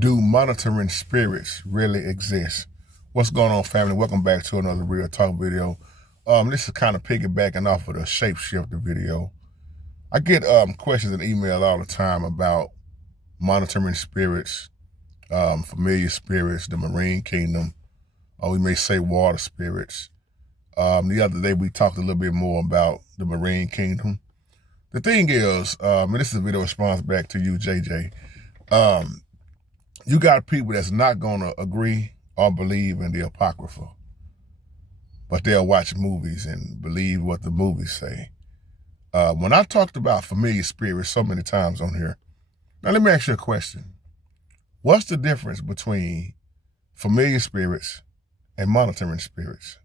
Do monitoring spirits really exist? What's going on, family? Welcome back to another Real Talk video. This is kind of piggybacking off of the shapeshifter video. I get questions and email all the time about monitoring spirits, familiar spirits, the marine kingdom, or we may say water spirits. The other day we talked a little bit more about the marine kingdom. The thing is, and this is a video response back to you, JJ. You got people that's not going to agree or believe in the Apocrypha, but they'll watch movies and believe what the movies say. When I talked about familiar spirits so many times on here, now let me ask you a question. What's the difference between familiar spirits and monitoring spirits?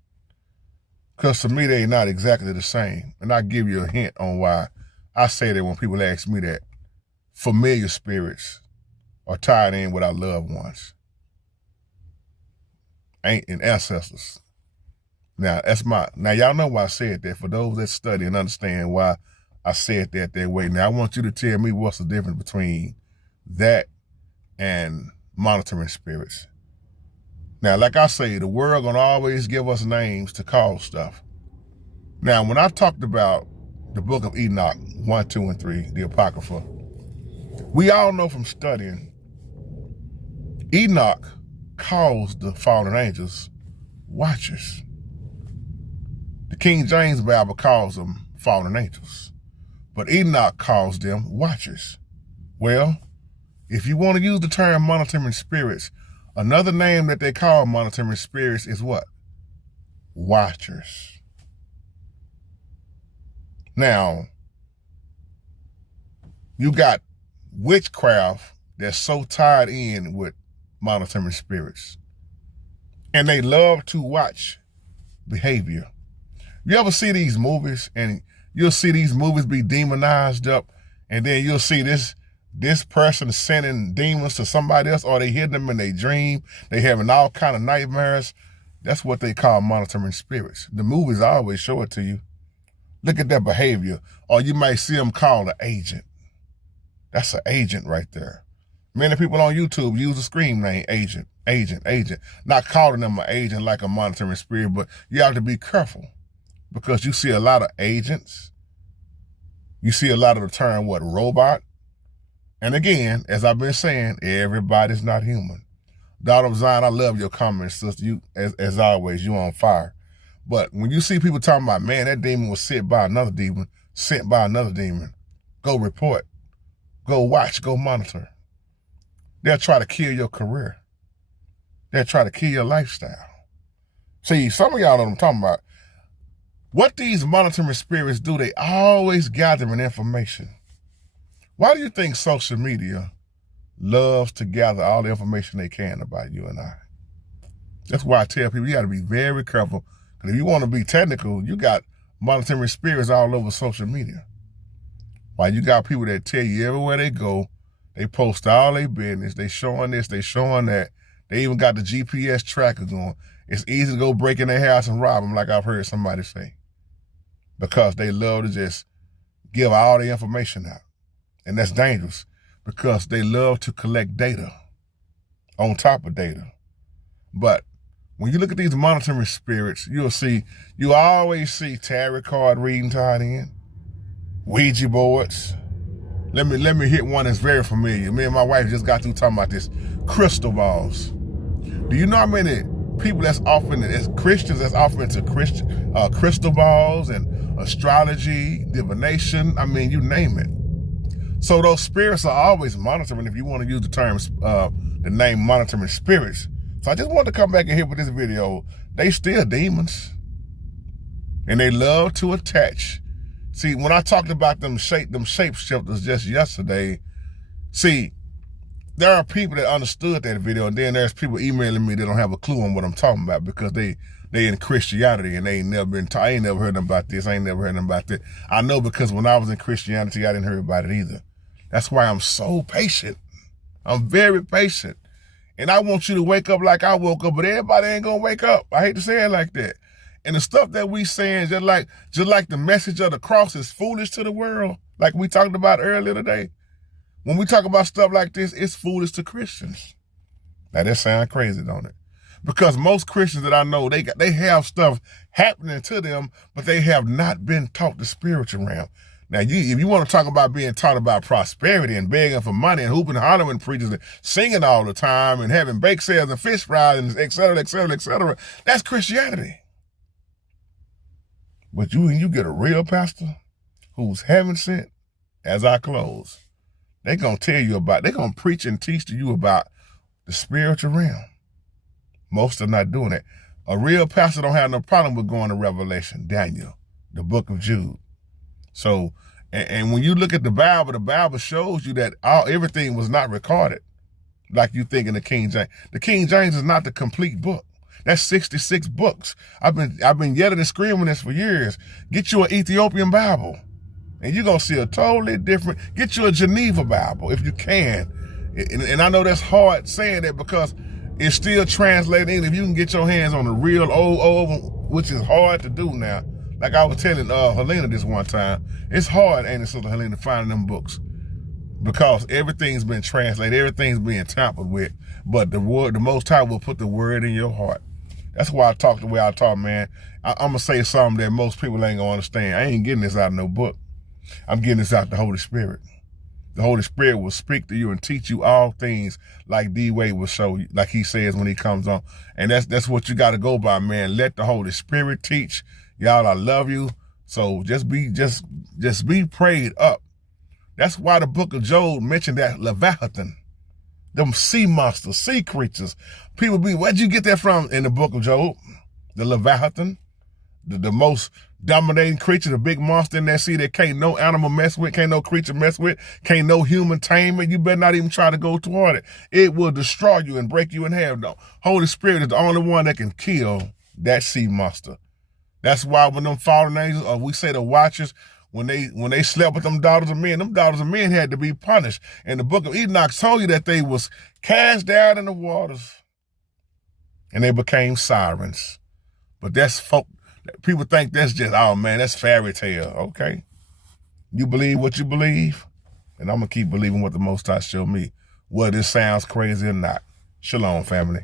Because to me, they're not exactly the same. And I'll give you a hint on why I say that when people ask me that. Familiar spirits are tied in with our loved ones and ancestors. Now, now y'all know why I said that. For those that study and understand why I said that way. Now, I want you to tell me what's the difference between that and monitoring spirits. Now, like I say, the world gonna always give us names to call stuff. Now, when I talked about the book of Enoch, 1, 2, and 3, the Apocrypha, we all know from studying, Enoch calls the fallen angels watchers. The King James Bible calls them fallen angels, but Enoch calls them watchers. Well, if you want to use the term monitoring spirits, another name that they call monitoring spirits is what? Watchers. Now, you got witchcraft that's so tied in with monitoring spirits, and they love to watch behavior. You ever see these movies, and you'll see these movies be demonized up, and then you'll see this person sending demons to somebody else, or they hear them in their dream, they having all kind of nightmares. That's what they call monitoring spirits. The movies always show it to you. Look at their behavior. Or you might see them call an agent. That's an agent right there. Many people on YouTube use the screen name agent, agent, agent. Not calling them an agent like a monitoring spirit, but you have to be careful because you see a lot of agents. You see a lot of the term, robot. And again, as I've been saying, everybody's not human. Daughter of Zion, I love your comments, sister. You, as always, you on fire. But when you see people talking about, man, that demon was sent by another demon, go report, go watch, go monitor. They'll try to kill your career. They'll try to kill your lifestyle. See, some of y'all know what I'm talking about. What these monitoring spirits do, they always gathering information. Why do you think social media loves to gather all the information they can about you and I? That's why I tell people you got to be very careful. Because if you want to be technical, you got monitoring spirits all over social media. While you got people that tell you everywhere they go, they post all their business, they showing this, they showing that. They even got the GPS tracker going. It's easy to go break in their house and rob them, like I've heard somebody say. Because they love to just give all the information out. And that's dangerous because they love to collect data on top of data. But when you look at these monitoring spirits, you always see tarot card reading tied in, Ouija boards. Let me hit one that's very familiar. Me and my wife just got through talking about this, crystal balls. Do you know how many people as Christians that's often into crystal balls and astrology, divination? I mean, you name it. So those spirits are always monitoring, if you want to use the term, the name monitoring spirits. So I just wanted to come back in here with this video. They still demons. And they love to attach. See, when I talked about them shapeshifters just yesterday, see, there are people that understood that video, and then there's people emailing me that don't have a clue on what I'm talking about because they in Christianity and they ain't never been I ain't never heard them about this, I ain't never heard them about that. I know because when I was in Christianity, I didn't hear about it either. That's why I'm so patient. I'm very patient. And I want you to wake up like I woke up, but everybody ain't gonna wake up. I hate to say it like that. And the stuff that we saying, just like the message of the cross is foolish to the world, like we talked about earlier today. When we talk about stuff like this, it's foolish to Christians. Now that sounds crazy, don't it? Because most Christians that I know, they have stuff happening to them, but they have not been taught the spiritual realm. Now, if you want to talk about being taught about prosperity and begging for money and hooping and hollering preachers and singing all the time and having bake sales and fish fries and et cetera, et cetera, et cetera, that's Christianity. But when you get a real pastor who's heaven sent, as I close, they're going to tell you about, they're going to preach and teach to you about the spiritual realm. Most are not doing it. A real pastor don't have no problem with going to Revelation, Daniel, the book of Jude. So, and when you look at the Bible shows you that everything was not recorded like you think in the King James. The King James is not the complete book. That's 66 books. I've been yelling and screaming this for years. Get you an Ethiopian Bible, and you're going to see a totally different, get you a Geneva Bible if you can. And I know that's hard saying that because it's still translating. If you can get your hands on the real old, which is hard to do now. Like I was telling Helena this one time, it's hard, ain't it, Sister Helena, finding them books because everything's been translated, everything's being tampered with. But the Most High will put the word in your heart. That's why I talk the way I talk, man. I'm gonna say something that most people ain't gonna understand. I ain't getting this out of no book. I'm getting this out the Holy Spirit. The Holy Spirit will speak to you and teach you all things like D-Wade will show you, like he says when he comes on. And that's what you got to go by, man. Let the Holy Spirit teach. Y'all, I love you. So just be prayed up. That's why the book of Job mentioned that Leviathan, them sea monsters, sea creatures. People where'd you get that from in the book of Job? The Leviathan, the most dominating creature, the big monster in that sea that can't no animal mess with, can't no creature mess with, can't no human tame it. You better not even try to go toward it. It will destroy you and break you in half. The Holy Spirit is the only one that can kill that sea monster. That's why when them fallen angels, or we say the watchers, when they slept with them daughters of men had to be punished. And the book of Enoch told you that they was cast down in the waters and they became sirens. But that's folk. People think that's just, oh man, that's fairy tale. Okay. You believe what you believe, and I'm going to keep believing what the Most High showed me, whether it sounds crazy or not. Shalom, family.